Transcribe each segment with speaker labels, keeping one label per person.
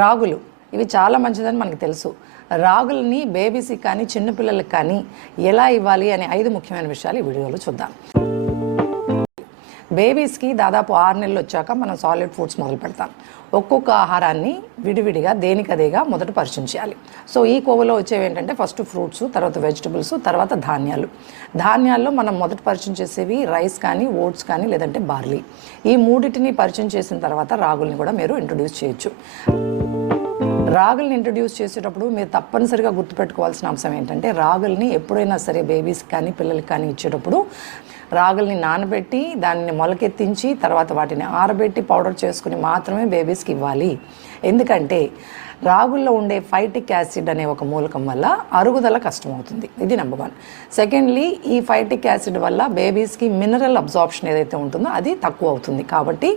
Speaker 1: రాగులు. ఇవి చాలా మంచిదని మనకు తెలుసు. రాగులని బేబీస్కి కానీ చిన్నపిల్లలకు కానీ ఎలా ఇవ్వాలి అనే ఐదు ముఖ్యమైన విషయాలు ఈ వీడియోలో చూద్దాం. బేబీస్కి దాదాపు ఆరు నెలలు వచ్చాక మనం సాలిడ్ ఫుడ్స్ మొదలు పెడతాం. ఒక్కొక్క ఆహారాన్ని విడివిడిగా దేనికదేగా మొదట పరిచయం చేయాలి. సో ఈ కోవలో వచ్చేవి ఏంటంటే ఫస్ట్ ఫ్రూట్స్ తర్వాత వెజిటబుల్స్ తర్వాత ధాన్యాలు. ధాన్యాల్లో మనం మొదట పరిచయం చేసేవి రైస్ కానీ ఓట్స్ కానీ లేదంటే బార్లీ. ఈ మూడింటిని పరిచయం చేసిన తర్వాత రాగుల్ని కూడా మీరు ఇంట్రొడ్యూస్ చేయొచ్చు. రాగుల్ని ఇంట్రడ్యూస్ చేసేటప్పుడు మీరు తప్పనిసరిగా గుర్తుపెట్టుకోవాల్సిన అంశం ఏంటంటే రాగుల్ని ఎప్పుడైనా సరే బేబీస్ కానీ పిల్లలకి కానీ ఇచ్చేటప్పుడు రాగుల్ని నానబెట్టి దాన్ని మొలకెత్తించి తర్వాత వాటిని ఆరబెట్టి పౌడర్ చేసుకుని మాత్రమే బేబీస్కి ఇవ్వాలి. ఎందుకంటే రాగుల్లో ఉండే ఫైటిక్ యాసిడ్ అనే ఒక మూలకం వల్ల అరుగుదల కష్టమవుతుంది. ఇది నెంబర్ వన్ సెకండ్లీ ఈ ఫైటిక్ యాసిడ్ వల్ల బేబీస్కి మినరల్ అబ్జార్ప్షన్ ఏదైతే ఉంటుందో అది తక్కువ అవుతుంది. కాబట్టి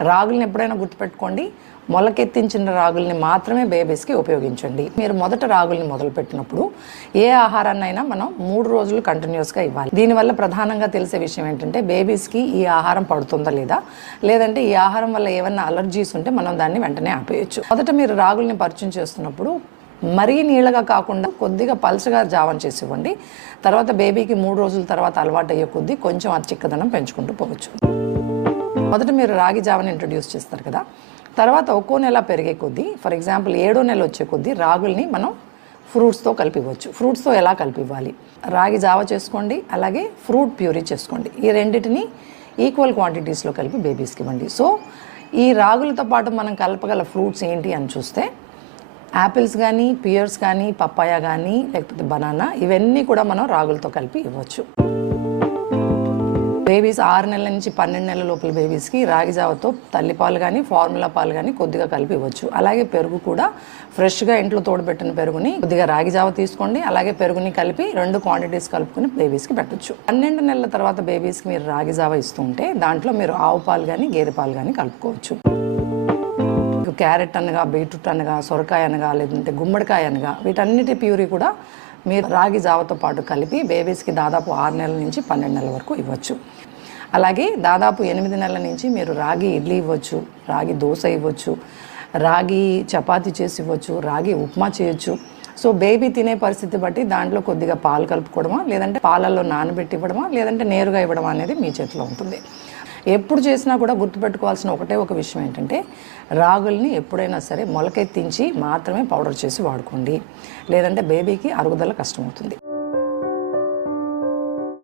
Speaker 1: రాగుల్ని ఎప్పుడైనా గుర్తుపెట్టుకోండి. మొలకెత్తించిన రాగుల్ని మాత్రమే బేబీస్కి ఉపయోగించండి. మీరు మొదట రాగుల్ని మొదలుపెట్టినప్పుడు ఏ ఆహారాన్నైనా మనం మూడు రోజులు కంటిన్యూస్గా ఇవ్వాలి. దీనివల్ల ప్రధానంగా తెలిసే విషయం ఏంటంటే బేబీస్కి ఈ ఆహారం పడుతుందా లేదా? లేదంటే ఈ ఆహారం వల్ల ఏమన్నా అలర్జీస్ ఉంటే మనం దాన్ని వెంటనే ఆపేయచ్చు. మొదట మీరు రాగుల్ని పరిచయం చేస్తున్నప్పుడు మరీ నీళ్ళగా కాకుండా కొద్దిగా పల్చగా జావం చేసి ఇవ్వండి. తర్వాత బేబీకి మూడు రోజుల తర్వాత అలవాటు అయ్యే కొద్దీ కొంచెం ఆ చిక్కదనం పెంచుకుంటూ పోవచ్చు. మొదట మీరు రాగి జావని ఇంట్రడ్యూస్ చేస్తారు కదా. తర్వాత ఒక్కో నెల పెరిగే కొద్దీ ఫర్ ఎగ్జాంపుల్ ఏడో నెల వచ్చే కొద్దీ రాగుల్ని మనం ఫ్రూట్స్తో కలిపివ్వచ్చు. ఫ్రూట్స్తో ఎలా కలిపివ్వాలి? రాగి జావ చేసుకోండి అలాగే ఫ్రూట్ ప్యూరీ చేసుకోండి. ఈ రెండింటిని ఈక్వల్ క్వాంటిటీస్లో కలిపి బేబీస్కి ఇవ్వండి. సో ఈ రాగులతో పాటు మనం కలపగల ఫ్రూట్స్ ఏంటి అని చూస్తే యాపిల్స్ కానీ పియర్స్ కానీ పప్పాయ కానీ లేకపోతే బనానా ఇవన్నీ కూడా మనం రాగులతో కలిపి ఇవ్వచ్చు. బేబీస్ ఆరు నెలల నుంచి పన్నెండు నెలల లోపల బేబీస్కి రాగి జావతో తల్లిపాలు కానీ ఫార్ములా పాలు కానీ కొద్దిగా కలిపి ఇవ్వచ్చు. అలాగే పెరుగు కూడా ఫ్రెష్గా ఇంట్లో తోడబెట్టిన పెరుగుని కొద్దిగా రాగి జావ తీసుకోండి. అలాగే పెరుగుని కలిపి రెండు క్వాంటిటీస్ కలుపుకొని బేబీస్కి పెట్టచ్చు. పన్నెండు నెలల తర్వాత బేబీస్కి మీరు రాగి జావ ఇస్తుంటే దాంట్లో మీరు ఆవు పాలు కానీ గేదె పాలు కానీ కలుపుకోవచ్చు. క్యారెట్ అనగా బీట్రూట్ అనగా సొరకాయ అనగా లేదంటే గుమ్మడికాయ అనగా వీటన్నిటి ప్యూరీ కూడా మీరు రాగి జావతో పాటు కలిపి బేబీస్కి దాదాపు ఆరు నెలల నుంచి పన్నెండు నెలల వరకు ఇవ్వచ్చు. అలాగే దాదాపు ఎనిమిది నెలల నుంచి మీరు రాగి ఇడ్లీ ఇవ్వచ్చు రాగి దోశ ఇవ్వచ్చు రాగి చపాతీ చేసి ఇవ్వచ్చు రాగి ఉప్మా చేయొచ్చు. సో బేబీ తినే పరిస్థితి బట్టి దాంట్లో కొద్దిగా పాలు కలుపుకోవడమా లేదంటే పాలల్లో నానబెట్టి ఇవ్వడమా లేదంటే నేరుగా ఇవ్వడం అనేది మీ చేతిలో ఉంటుంది. ఎప్పుడు చేసినా కూడా గుర్తుపెట్టుకోవాల్సిన ఒకటే ఒక విషయం ఏంటంటే రాగుల్ని ఎప్పుడైనా సరే మొలకెత్తించి మాత్రమే పౌడర్ చేసి వాడుకోండి. లేదంటే బేబీకి అరుగుదల కష్టమవుతుంది.